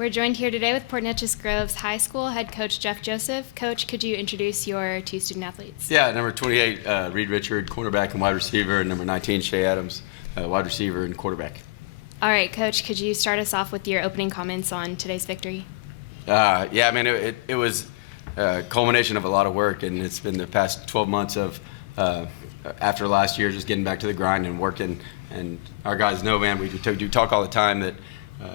We're joined here today with Port Neches Groves High School head coach Jeff Joseph. Coach, could you introduce your two student athletes? Yeah, number 28, Reed Richard, cornerback and wide receiver, and number 19, Shay Adams, wide receiver and quarterback. All right, Coach, could you start us off with your opening comments on today's victory? Yeah, I mean, it was a culmination of a lot of work, and it's been the past 12 months of, after last year, just getting back to the grind and working. And our guys know, man, we do talk all the time that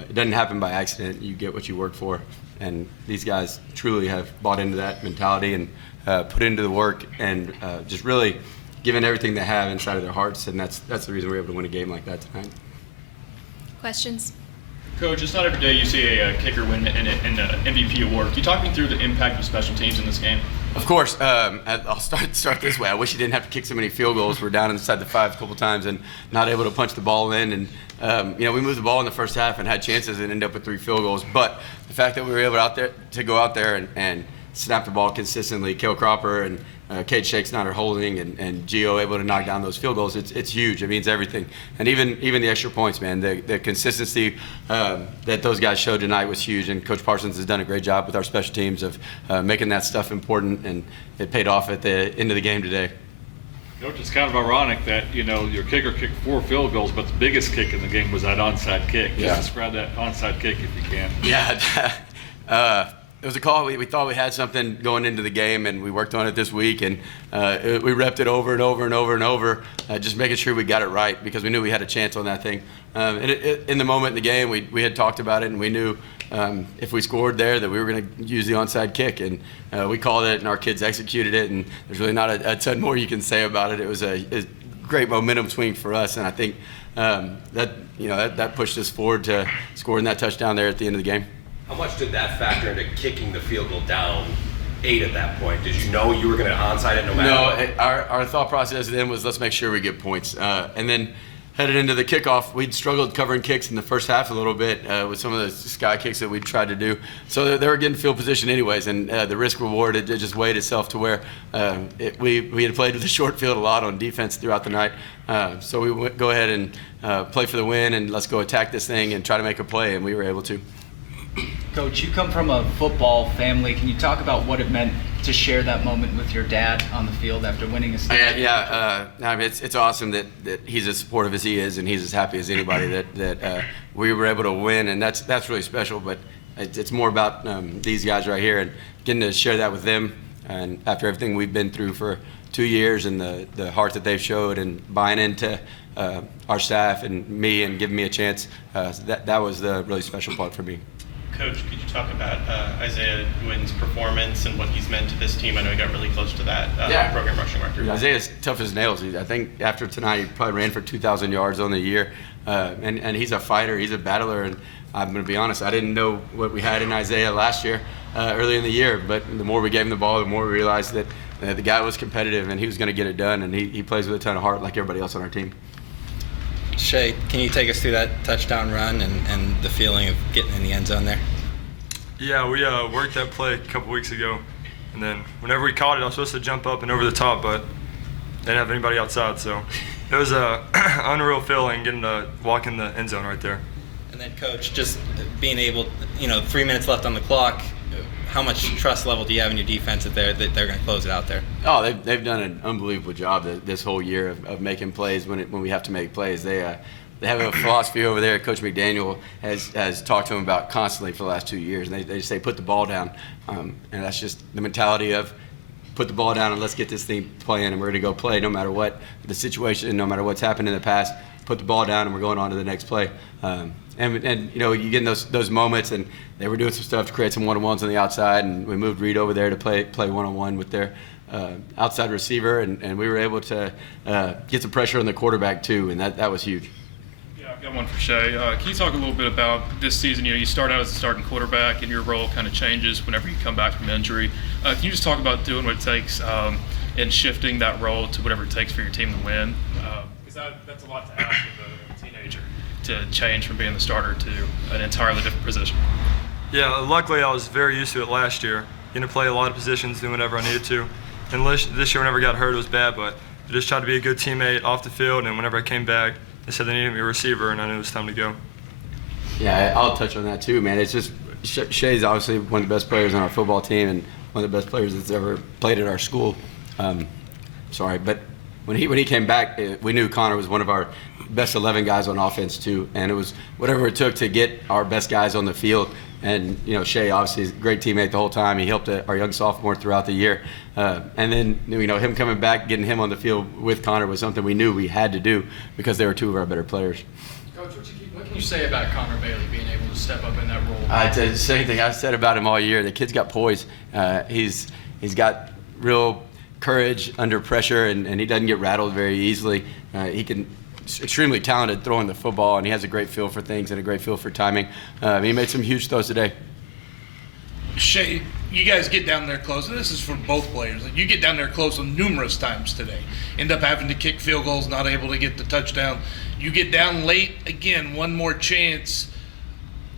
it doesn't happen by accident. You get what you work for. And these guys truly have bought into that mentality and put into the work and just really given everything they have inside of their hearts. And that's the reason we're able to win a game like that tonight. Questions? Coach, it's not every day you see a kicker win an MVP award. Can you talk me through the impact of special teams in this game? Of course. I'll start this way. I wish you didn't have to kick so many field goals. We're down inside the 5 a couple times and not able to punch the ball in. And we moved the ball in the first half and had chances and ended up with 3 field goals. But the fact that we were able to go out there and snap the ball consistently, Kale Cropper and Cade Shakespeare holding and Gio able to knock down those field goals, it's huge. It means everything. And even the extra points, man, the consistency that those guys showed tonight was huge. And Coach Parsons has done a great job with our special teams of making that stuff important, and it paid off at the end of the game today. Coach, it's kind of ironic that, your kicker kicked 4 field goals, but the biggest kick in the game was that onside kick. Yeah. Just describe that onside kick if you can. Yeah, it was a call. We thought we had something going into the game, and we worked on it this week, and we repped it over and over and over and over, just making sure we got it right because we knew we had a chance on that thing. And in the moment in the game, we had talked about it, and we knew if we scored there that we were going to use the onside kick, and we called it, and our kids executed it, and there's really not a ton more you can say about it. It was a great momentum swing for us, and I think that pushed us forward to scoring that touchdown there at the end of the game. How much did that factor into kicking the field goal down 8 at that point? Did you know you were going to onside it no matter what? No, our thought process then was let's make sure we get points. And then headed into the kickoff, we'd struggled covering kicks in the first half a little bit with some of the sky kicks that we'd tried to do. So they were getting field position anyways, and the risk reward, it just weighed itself to where we had played with the short field a lot on defense throughout the night. So we went, go ahead and play for the win, and let's go attack this thing and try to make a play, and we were able to. Coach, you come from a football family. Can you talk about what it meant to share that moment with your dad on the field after winning a state? Yeah, I mean, it's awesome that he's as supportive as he is, and he's as happy as anybody that we were able to win, and that's really special. But it's more about these guys right here and getting to share that with them. And after everything we've been through for 2 years and the heart that they've showed and buying into our staff and me and giving me a chance, that was the really special part for me. Coach, could you talk about Isaiah Wynn's performance and what he's meant to this team? I know he got really close to that program rushing record. Isaiah's tough as nails. I think after tonight he probably ran for 2,000 yards on the year. And he's a fighter. He's a battler. And I'm going to be honest, I didn't know what we had in Isaiah last year, early in the year. But the more we gave him the ball, the more we realized that the guy was competitive and he was going to get it done. And he plays with a ton of heart like everybody else on our team. Shay, can you take us through that touchdown run and the feeling of getting in the end zone there? Yeah, we worked that play a couple weeks ago, and then whenever we caught it, I was supposed to jump up and over the top, but they didn't have anybody outside, so it was a unreal feeling getting to walk in the end zone right there. And then, Coach, just being able, 3 minutes left on the clock, how much trust level do you have in your defense that they're going to close it out there? Oh, they've done an unbelievable job this whole year of making plays when we have to make plays. They have a philosophy over there. Coach McDaniel has talked to them about constantly for the last 2 years, and they say put the ball down, and that's just the mentality of put the ball down and let's get this thing playing, and we're going to go play no matter what the situation, no matter what's happened in the past. Put the ball down and we're going on to the next play. And you get in those moments, and they were doing some stuff to create some one-on-ones on the outside, and we moved Reed over there to play one-on-one with their outside receiver, and we were able to get some pressure on the quarterback too, and that was huge. Yeah, I've got one for Shay. Can you talk a little bit about this season? You start out as a starting quarterback, and your role kind of changes whenever you come back from injury. Can you just talk about doing what it takes and shifting that role to whatever it takes for your team to win? Because that's a lot to ask of a teenager, to change from being the starter to an entirely different position. Yeah, luckily I was very used to it last year, getting to play a lot of positions, doing whatever I needed to. And this year, whenever I got hurt, it was bad, but I just tried to be a good teammate off the field, and whenever I came back, they said they needed me a receiver, and I knew it was time to go. Yeah, I'll touch on that too, man. It's just Shay's obviously one of the best players on our football team and one of the best players that's ever played at our school. But when he came back, we knew Connor was one of our best 11 guys on offense too, and it was whatever it took to get our best guys on the field. And Shay obviously is a great teammate the whole time. He helped our young sophomore throughout the year, and then him coming back, getting him on the field with Connor was something we knew we had to do because they were two of our better players. Coach, what can you say about Connor Bailey being able to step up in that role? It's the same thing I've said about him all year. The kid's got poise. He's got real courage under pressure, and he doesn't get rattled very easily. He's extremely talented throwing the football, and he has a great feel for things and a great feel for timing. He made some huge throws today. Shay, you guys get down there close, and this is for both players. You get down there close numerous times today. End up having to kick field goals, not able to get the touchdown. You get down late, again, one more chance.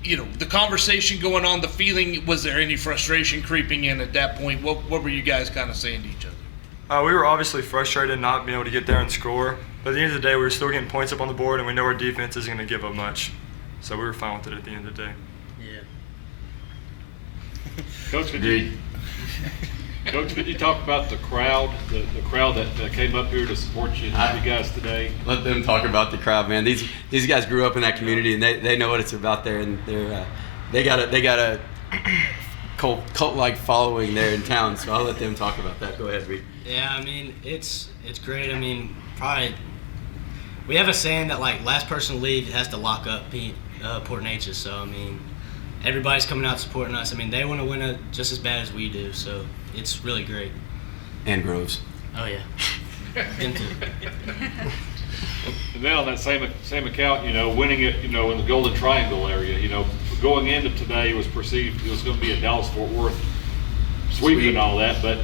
The conversation going on, the feeling, was there any frustration creeping in at that point? What were you guys kind of saying to each other? We were obviously frustrated not being able to get there and score. But at the end of the day, we were still getting points up on the board, and we know our defense isn't going to give up much. So we were fine with it at the end of the day. Yeah. Coach, could you talk about the crowd, the crowd that came up here to support you guys today? Let them talk about the crowd, man. These guys grew up in that community, and they know what it's about there, and they got a cult-like following there in town. So I'll let them talk about that. Go ahead, Reed. Yeah, I mean it's great. I mean, probably we have a saying that last person to leave has to lock up Port Neches. So I mean, everybody's coming out supporting us. I mean, they want to win it just as bad as we do. So it's really great. And Groves. Oh yeah. Them too. And then on that same account, winning it, in the Golden Triangle area, going into today, it was perceived it was going to be a Dallas-Fort Worth sweep and all that, but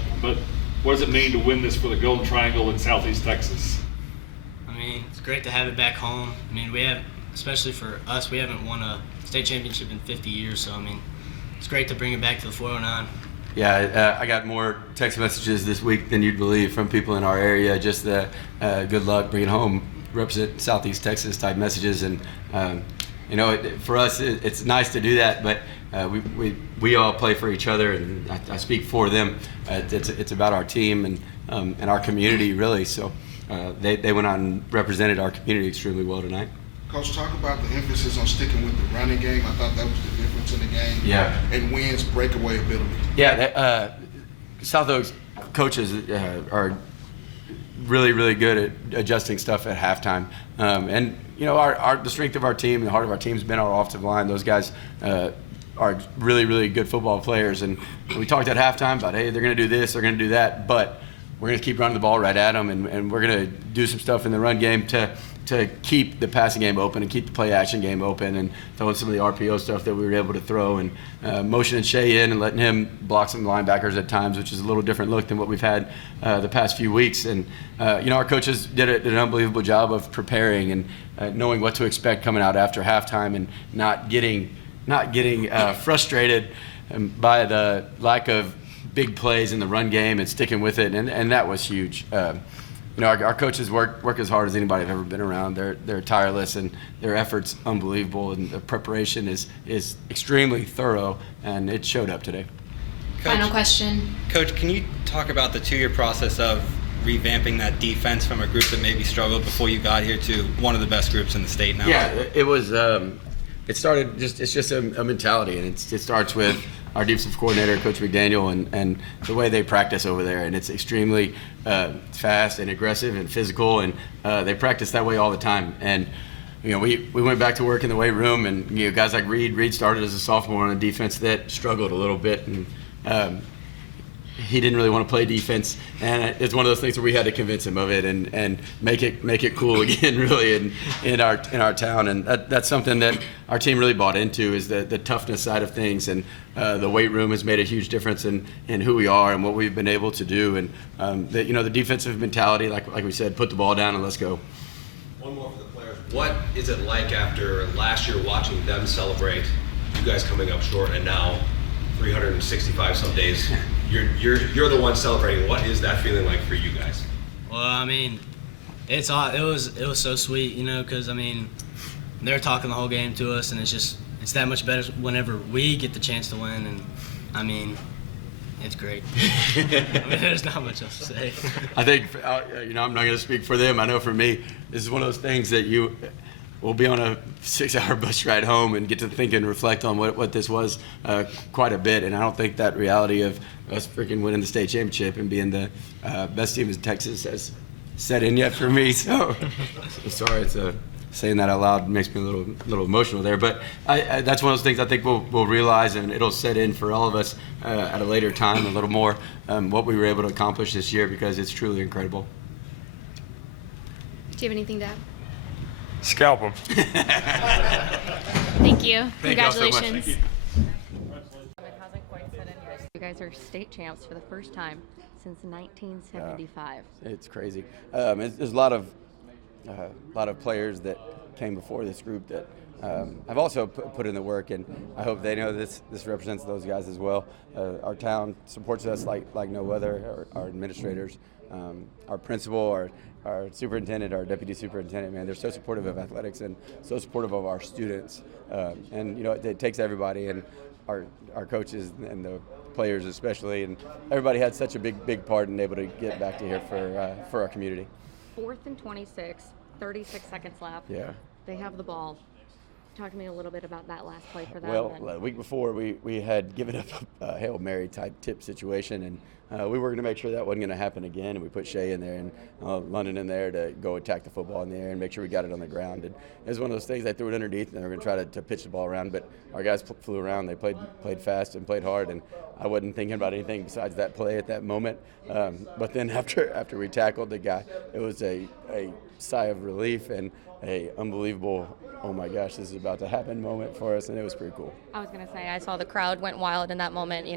what does it mean to win this for the Golden Triangle in Southeast Texas? I mean, it's great to have it back home. I mean, especially for us, we haven't won a state championship in 50 years, so I mean, it's great to bring it back to the 409. Yeah, I got more text messages this week than you'd believe from people in our area. Just good luck, bring it home, represent Southeast Texas type messages, and for us it's nice to do that. But we all play for each other, and I speak for them. It's about our team and our community really. So they went out and represented our community extremely well tonight. Coach, talk about the emphasis on sticking with the running game. I thought that was the difference in the game. Yeah. And Wynn's breakaway ability. Yeah, South Oaks coaches are really, really good at adjusting stuff at halftime. And the strength of our team and the heart of our team has been our offensive line. Those guys are really, really good football players. And we talked at halftime about, hey, they're going to do this, they're going to do that, but we're going to keep running the ball right at them, and we're going to do some stuff in the run game to keep the passing game open and keep the play action game open, and throwing some of the RPO stuff that we were able to throw, and motioning Shay in and letting him block some linebackers at times, which is a little different look than what we've had the past few weeks. And our coaches did an unbelievable job of preparing and knowing what to expect coming out after halftime, and not getting frustrated by the lack of big plays in the run game and sticking with it, and that was huge. Our coaches work as hard as anybody I've ever been around. They're tireless, and their effort's unbelievable, and the preparation is extremely thorough, and it showed up today. Final question. Coach, can you talk about the 2-year process of revamping that defense from a group that maybe struggled before you got here to one of the best groups in the state now? Yeah, it was. It started it's just a mentality, and it starts with our defensive coordinator, Coach McDaniel, and the way they practice over there. And it's extremely fast and aggressive and physical, and they practice that way all the time. And we went back to work in the weight room, and guys like Reed started as a sophomore on a defense that struggled a little bit, and he didn't really want to play defense, and it's one of those things where we had to convince him of it and make it cool again, really, in our town. And that's something that our team really bought into, is the toughness side of things, and the weight room has made a huge difference in who we are and what we've been able to do, and the defensive mentality, like we said, put the ball down and let's go. One more for the players. What is it like after last year watching them celebrate, you guys coming up short, and now 365 some days you're the one celebrating? What is that feeling like for you guys? Well, I mean, it was so sweet, because I mean, they're talking the whole game to us, and it's it's that much better whenever we get the chance to win. And I mean, it's great. I mean, there's not much else to say. I think, I'm not going to speak for them. I know for me, this is one of those things that you will be on a 6-hour bus ride home and get to think and reflect on what this was quite a bit. And I don't think that reality of us freaking winning the state championship and being the best team in Texas has set in yet for me. So I'm sorry, saying that out loud makes me a little emotional there, but that's one of those things I think we'll realize, and it'll set in for all of us at a later time a little more what we were able to accomplish this year, because it's truly incredible. Do you have anything to add? Scalp them. Thank you. Thank you all so much. Congratulations. Thank you. It hasn't quite set in yet. You guys are state champs for the first time since 1975. It's crazy. There's a lot of players that came before this group that I've also put in the work, and I hope they know this represents those guys as well. Our town supports us like no other. Our administrators, our principal, our superintendent, our deputy superintendent, man, they're so supportive of athletics and so supportive of our students. And it takes everybody, and our coaches and the players especially, and everybody had such a big part in able to get back to here for our community. 4th and 26, 36 seconds left. Yeah. They have the ball. Talk to me a little bit about that last play for them. Well, the week before, we had given up a Hail Mary type tip situation, and we were going to make sure that wasn't going to happen again, and we put Shea in there and London in there to go attack the football in the air and make sure we got it on the ground. And it was one of those things, they threw it underneath, and they were going to try to pitch the ball around, but our guys flew around. They played fast and played hard, and I wasn't thinking about anything besides that play at that moment. But then after we tackled the guy, it was a sigh of relief and a unbelievable, oh my gosh, this is about to happen moment for us, and it was pretty cool. I was going to say, I saw the crowd went wild in that moment.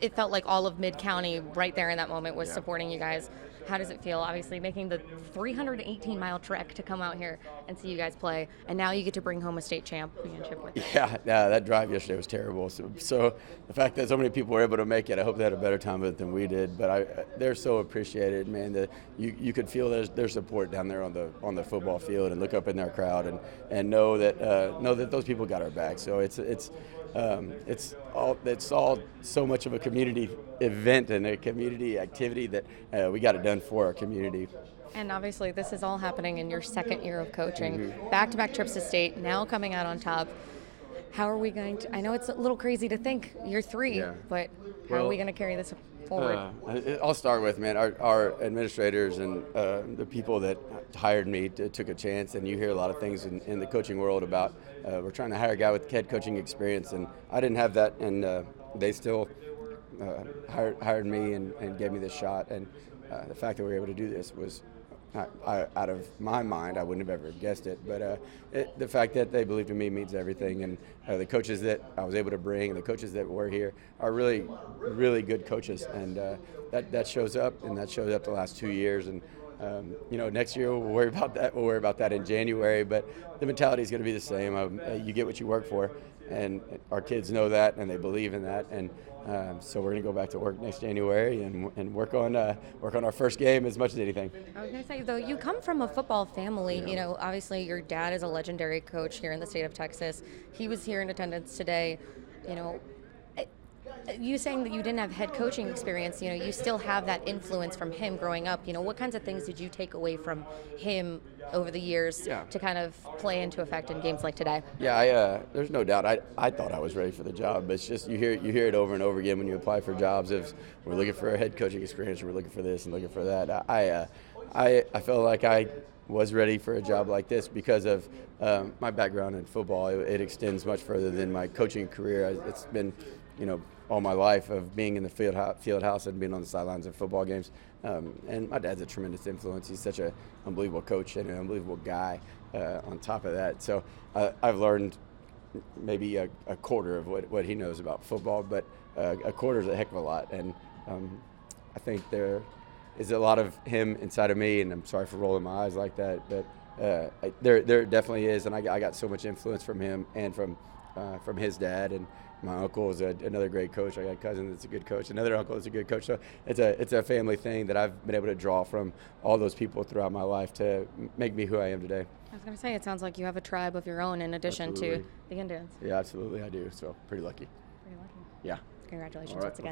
It felt like all of Mid-County right there in that moment was supporting you guys. How does it feel, obviously, making the 318-mile trek to come out here and see you guys play, and now you get to bring home a state championship with you? Yeah, that drive yesterday was terrible. So the fact that so many people were able to make it, I hope they had a better time with it than we did. But they're so appreciated, man. You could feel their support down there on the football field, and look up in their crowd and know that those people got our back. So it's all so much of a community event and a community activity that we got it done for our community. And obviously this is all happening in your second year of coaching. Back-to-back trips to state, now coming out on top. How are we going to, I know it's a little crazy to think year 3, but how are we going to carry this forward? I'll start with, man, our administrators and the people that hired me took a chance, and you hear a lot of things in the coaching world about we're trying to hire a guy with head coaching experience, and I didn't have that, and they still hired me and gave me this shot, and the fact that we were able to do this was out of my mind, I wouldn't have ever guessed it, but the fact that they believed in me means everything, and the coaches that I was able to bring and the coaches that were here are really, really good coaches, and that shows up, and that shows up the last 2 years, and next year we'll worry about that. We'll worry about that in January, but the mentality is going to be the same. You get what you work for, and our kids know that, and they believe in that, and so we're going to go back to work next January and work on our first game as much as anything. I was going to say, though, you come from a football family. Obviously your dad is a legendary coach here in the state of Texas. He was here in attendance today. You saying that you didn't have head coaching experience, you still have that influence from him growing up. What kinds of things did you take away from him over the years to kind of play into effect in games like today? Yeah, there's no doubt. I thought I was ready for the job, but it's just you hear it over and over again when you apply for jobs. If we're looking for a head coaching experience, we're looking for this and looking for that. I felt like I was ready for a job like this because of my background in football. It extends much further than my coaching career. It's been, all my life of being in the field house and being on the sidelines of football games. And my dad's a tremendous influence. He's such an unbelievable coach and an unbelievable guy on top of that. So I've learned maybe a quarter of what he knows about football, but a quarter is a heck of a lot. And I think there is a lot of him inside of me, and I'm sorry for rolling my eyes like that, but there definitely is. And I got so much influence from him and from his dad, and my uncle is another great coach. I got a cousin that's a good coach. Another uncle that's a good coach. So it's a family thing that I've been able to draw from all those people throughout my life to make me who I am today. I was going to say, it sounds like you have a tribe of your own in addition Absolutely. to the Indians. Yeah, absolutely, I do. So pretty lucky. Pretty lucky. Yeah. Congratulations All right. once again.